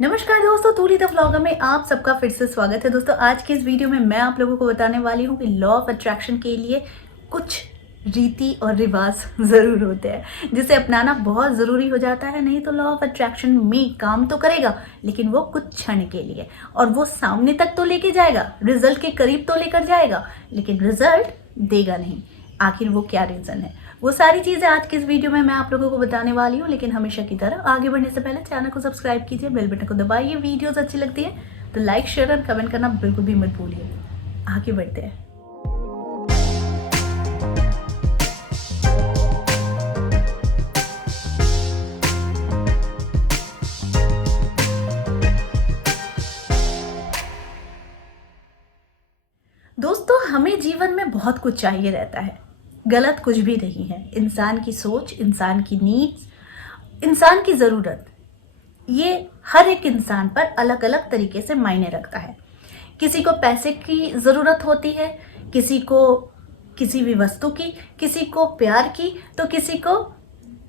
नमस्कार दोस्तों, तूली the vlogger में आप सबका फिर से स्वागत है। दोस्तों आज की इस वीडियो में मैं आप लोगों को बताने वाली हूँ कि लॉ ऑफ अट्रैक्शन के लिए कुछ रीति और रिवाज ज़रूर होते हैं जिसे अपनाना बहुत ज़रूरी हो जाता है। नहीं तो लॉ ऑफ अट्रैक्शन में काम तो करेगा लेकिन वो कुछ क्षण के लिए, और वो सामने तक तो लेके जाएगा, रिजल्ट के करीब तो लेकर जाएगा, लेकिन रिजल्ट देगा नहीं। आखिर वो क्या रीज़न है, वो सारी चीज़ें आज की इस वीडियो में मैं आप लोगों को बताने वाली हूँ। लेकिन हमेशा की तरह आगे बढ़ने से पहले चैनल को सब्सक्राइब कीजिए, बेल बटन को दबाइए। वीडियोस अच्छी लगती है तो लाइक, शेयर और कमेंट करना बिल्कुल भी मत भूलिए। आगे बढ़ते हैं। दोस्तों हमें जीवन में बहुत कुछ चाहिए रहता है, गलत कुछ भी नहीं है। इंसान की सोच, इंसान की नीड्स, इंसान की ज़रूरत, ये हर एक इंसान पर अलग अलग तरीके से मायने रखता है। किसी को पैसे की ज़रूरत होती है, किसी को किसी भी वस्तु की, किसी को प्यार की, तो किसी को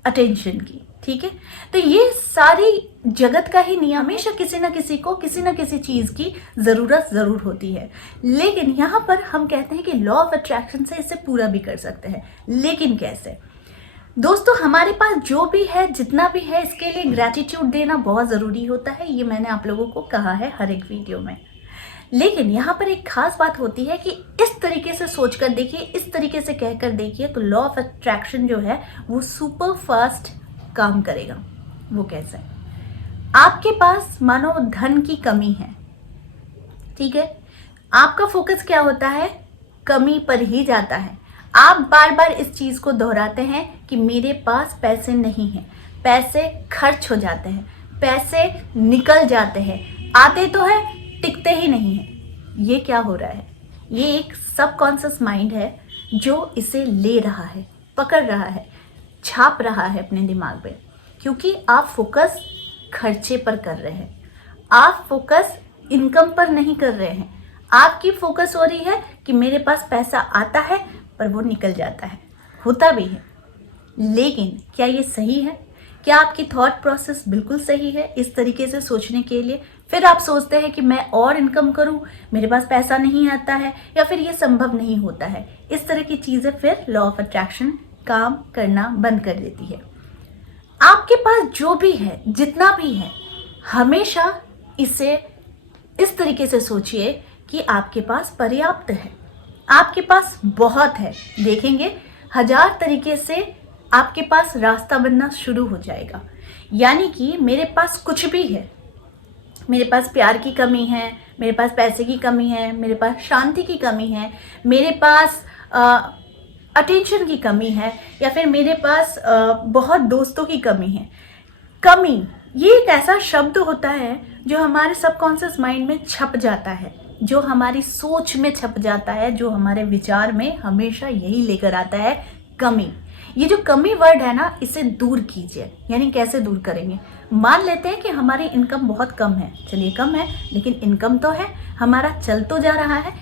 अटेंशन की। ठीक है, तो ये सारी जगत का ही नियम, हमेशा किसी ना किसी को किसी ना किसी चीज़ की ज़रूरत ज़रूर होती है। लेकिन यहाँ पर हम कहते हैं कि लॉ ऑफ अट्रैक्शन से इसे पूरा भी कर सकते हैं। लेकिन कैसे? दोस्तों हमारे पास जो भी है, जितना भी है, इसके लिए ग्रैटिट्यूड देना बहुत ज़रूरी होता है। ये मैंने आप लोगों को कहा है हर एक वीडियो में। लेकिन यहाँ पर एक खास बात होती है कि इस तरीके से सोचकर देखिए, इस तरीके से कहकर देखिए, तो लॉ ऑफ अट्रैक्शन जो है वो सुपर फास्ट काम करेगा। वो कैसे? आपके पास मानो धन की कमी है, ठीक है, आपका फोकस क्या होता है? कमी पर ही जाता है। आप बार बार इस चीज़ को दोहराते हैं कि मेरे पास पैसे नहीं हैं, पैसे खर्च हो जाते हैं, पैसे निकल जाते हैं, आते तो है, टिकते ही नहीं हैं। ये क्या हो रहा है? ये एक सबकॉन्शियस माइंड है जो इसे ले रहा है, पकड़ रहा है, छाप रहा है अपने दिमाग पे। क्योंकि आप फोकस खर्चे पर कर रहे हैं, आप फोकस इनकम पर नहीं कर रहे हैं। आपकी फोकस हो रही है कि मेरे पास पैसा आता है पर वो निकल जाता है, होता भी है। लेकिन क्या ये सही है? क्या आपकी थॉट प्रोसेस बिल्कुल सही है इस तरीके से सोचने के लिए? फिर आप सोचते हैं कि मैं और इनकम करूं, मेरे पास पैसा नहीं आता है, या फिर ये संभव नहीं होता है। इस तरह की चीज़ें फिर लॉ ऑफ अट्रैक्शन काम करना बंद कर देती है। आपके पास जो भी है, जितना भी है, हमेशा इसे इस तरीके से सोचिए कि आपके पास पर्याप्त है, आपके पास बहुत है। देखेंगे 1000 तरीके से आपके पास रास्ता बनना शुरू हो जाएगा। यानी कि मेरे पास कुछ भी है, मेरे पास प्यार की कमी है, मेरे पास पैसे की कमी है, मेरे पास शांति की कमी है, मेरे पास अटेंशन की कमी है, या फिर मेरे पास बहुत दोस्तों की कमी है। कमी ये एक ऐसा शब्द होता है जो हमारे सबकॉन्शियस माइंड में छप जाता है, जो हमारी सोच में छप जाता है, जो हमारे विचार में हमेशा यही लेकर आता है, कमी। ये जो कमी वर्ड है ना, इसे दूर कीजिए। यानी कैसे दूर करेंगे? मान लेते हैं कि हमारी इनकम बहुत कम है, चलिए कम है लेकिन इनकम तो है, हमारा चल तो जा रहा है।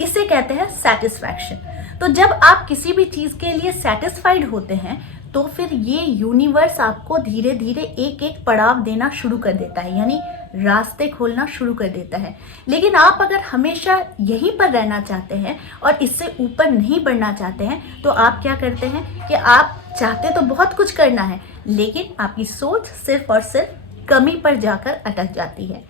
इसे कहते हैं सेटिस्फैक्शन। तो जब आप किसी भी चीज़ के लिए सेटिस्फाइड होते हैं तो फिर ये यूनिवर्स आपको धीरे धीरे एक एक पड़ाव देना शुरू कर देता है, यानी रास्ते खोलना शुरू कर देता है। लेकिन आप अगर हमेशा यहीं पर रहना चाहते हैं और इससे ऊपर नहीं बढ़ना चाहते हैं, तो आप क्या करते हैं कि आप चाहते तो बहुत कुछ करना है, लेकिन आपकी सोच सिर्फ और सिर्फ कमी पर जाकर अटक जाती है।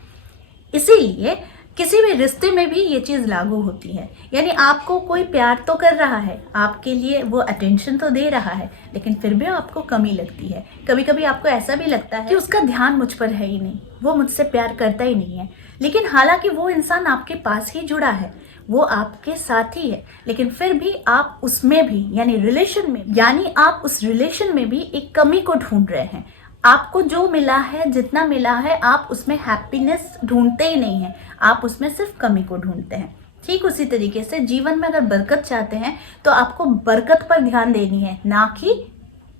इसीलिए किसी भी रिश्ते में भी ये चीज़ लागू होती है। यानी आपको कोई प्यार तो कर रहा है, आपके लिए वो अटेंशन तो दे रहा है, लेकिन फिर भी आपको कमी लगती है। कभी कभी आपको ऐसा भी लगता है कि उसका ध्यान मुझ पर है ही नहीं, वो मुझसे प्यार करता ही नहीं है। लेकिन हालांकि वो इंसान आपके पास ही जुड़ा है, वो आपके साथ ही है, लेकिन फिर भी आप उसमें भी, यानी रिलेशन में, यानी आप उस रिलेशन में भी एक कमी को ढूंढ रहे हैं। आपको जो मिला है, जितना मिला है, आप उसमें हैप्पीनेस ढूंढते ही नहीं हैं, आप उसमें सिर्फ कमी को ढूंढते हैं। ठीक उसी तरीके से जीवन में अगर बरकत चाहते हैं तो आपको बरकत पर ध्यान देनी है, ना कि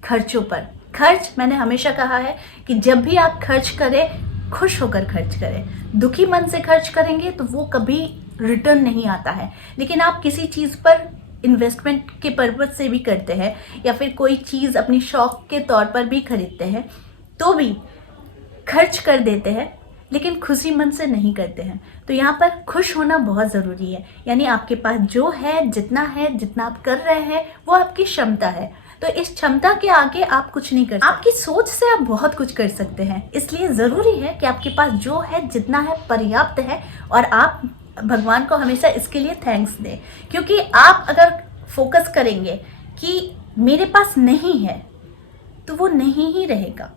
खर्चों पर। खर्च, मैंने हमेशा कहा है कि जब भी आप खर्च करें, खुश होकर खर्च करें। दुखी मन से खर्च करेंगे तो वो कभी रिटर्न नहीं आता है। लेकिन आप किसी चीज़ पर इन्वेस्टमेंट के पर्पज से भी करते हैं, या फिर कोई चीज़ अपनी शौक के तौर पर भी खरीदते हैं, तो भी खर्च कर देते हैं, लेकिन खुशी मन से नहीं करते हैं। तो यहाँ पर खुश होना बहुत ज़रूरी है। यानी आपके पास जो है, जितना आप कर रहे हैं वो आपकी क्षमता है। तो इस क्षमता के आगे आप कुछ नहीं कर सकते। आपकी सोच से आप बहुत कुछ कर सकते हैं। इसलिए ज़रूरी है कि आपके पास जो है, जितना है, पर्याप्त है। और आप भगवान को हमेशा इसके लिए थैंक्स दें, क्योंकि आप अगर फोकस करेंगे कि मेरे पास नहीं है, तो वो नहीं ही रहेगा।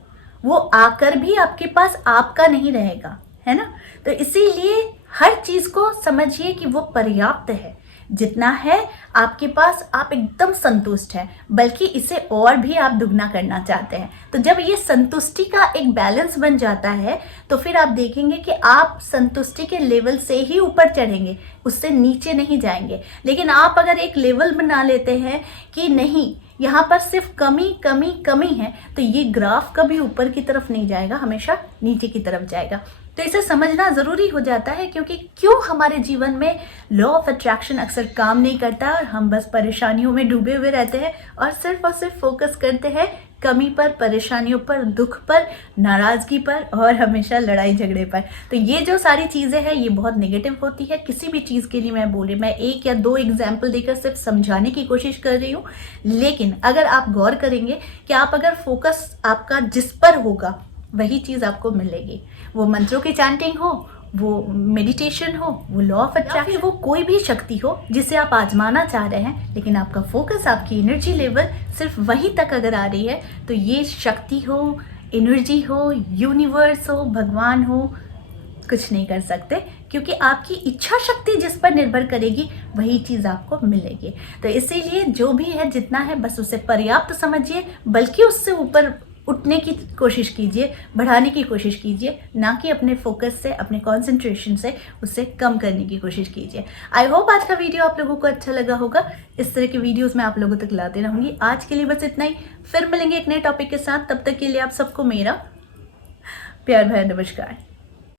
वो आकर भी आपके पास आपका नहीं रहेगा, है ना। तो इसीलिए हर चीज़ को समझिए कि वो पर्याप्त है। जितना है आपके पास, आप एकदम संतुष्ट हैं, बल्कि इसे और भी आप दुगना करना चाहते हैं। तो जब ये संतुष्टि का एक बैलेंस बन जाता है, तो फिर आप देखेंगे कि आप संतुष्टि के लेवल से ही ऊपर चढ़ेंगे, उससे नीचे नहीं जाएंगे। लेकिन आप अगर एक लेवल बना लेते हैं कि नहीं, यहाँ पर सिर्फ कमी कमी कमी है, तो ये ग्राफ कभी ऊपर की तरफ नहीं जाएगा, हमेशा नीचे की तरफ जाएगा। तो इसे समझना ज़रूरी हो जाता है, क्योंकि क्यों हमारे जीवन में लॉ ऑफ अट्रैक्शन अक्सर काम नहीं करता और हम बस परेशानियों में डूबे हुए रहते हैं और सिर्फ फोकस करते हैं कमी पर, परेशानियों पर, दुख पर, नाराज़गी पर और हमेशा लड़ाई झगड़े पर। तो ये जो सारी चीज़ें हैं ये बहुत नेगेटिव होती है। किसी भी चीज़ के लिए मैं एक या दो एग्जाम्पल देकर सिर्फ समझाने की कोशिश कर रही हूँ। लेकिन अगर आप गौर करेंगे कि आप अगर फोकस आपका जिस पर होगा वही चीज़ आपको मिलेगी। वो मंत्रों की चैंटिंग हो, वो मेडिटेशन हो, वो लॉ ऑफ अट्रैक्शन, वो कोई भी शक्ति हो जिसे आप आजमाना चाह रहे हैं, लेकिन आपका फोकस, आपकी एनर्जी लेवल सिर्फ वहीं तक अगर आ रही है, तो ये शक्ति हो, एनर्जी हो, यूनिवर्स हो, भगवान हो, कुछ नहीं कर सकते। क्योंकि आपकी इच्छा शक्ति जिस पर निर्भर करेगी वही चीज़ आपको मिलेगी। तो इसीलिए जो भी है, जितना है, बस उसे पर्याप्त समझिए, बल्कि उससे ऊपर उठने की कोशिश कीजिए, बढ़ाने की कोशिश कीजिए, ना कि अपने फोकस से, अपने कंसंट्रेशन से उसे कम करने की कोशिश कीजिए। आई होप आज का वीडियो आप लोगों को अच्छा लगा होगा। इस तरह के वीडियोस मैं आप लोगों तक लाते रहूँगी। आज के लिए बस इतना ही, फिर मिलेंगे एक नए टॉपिक के साथ। तब तक के लिए आप सबको मेरा प्यार भरा नमस्कार।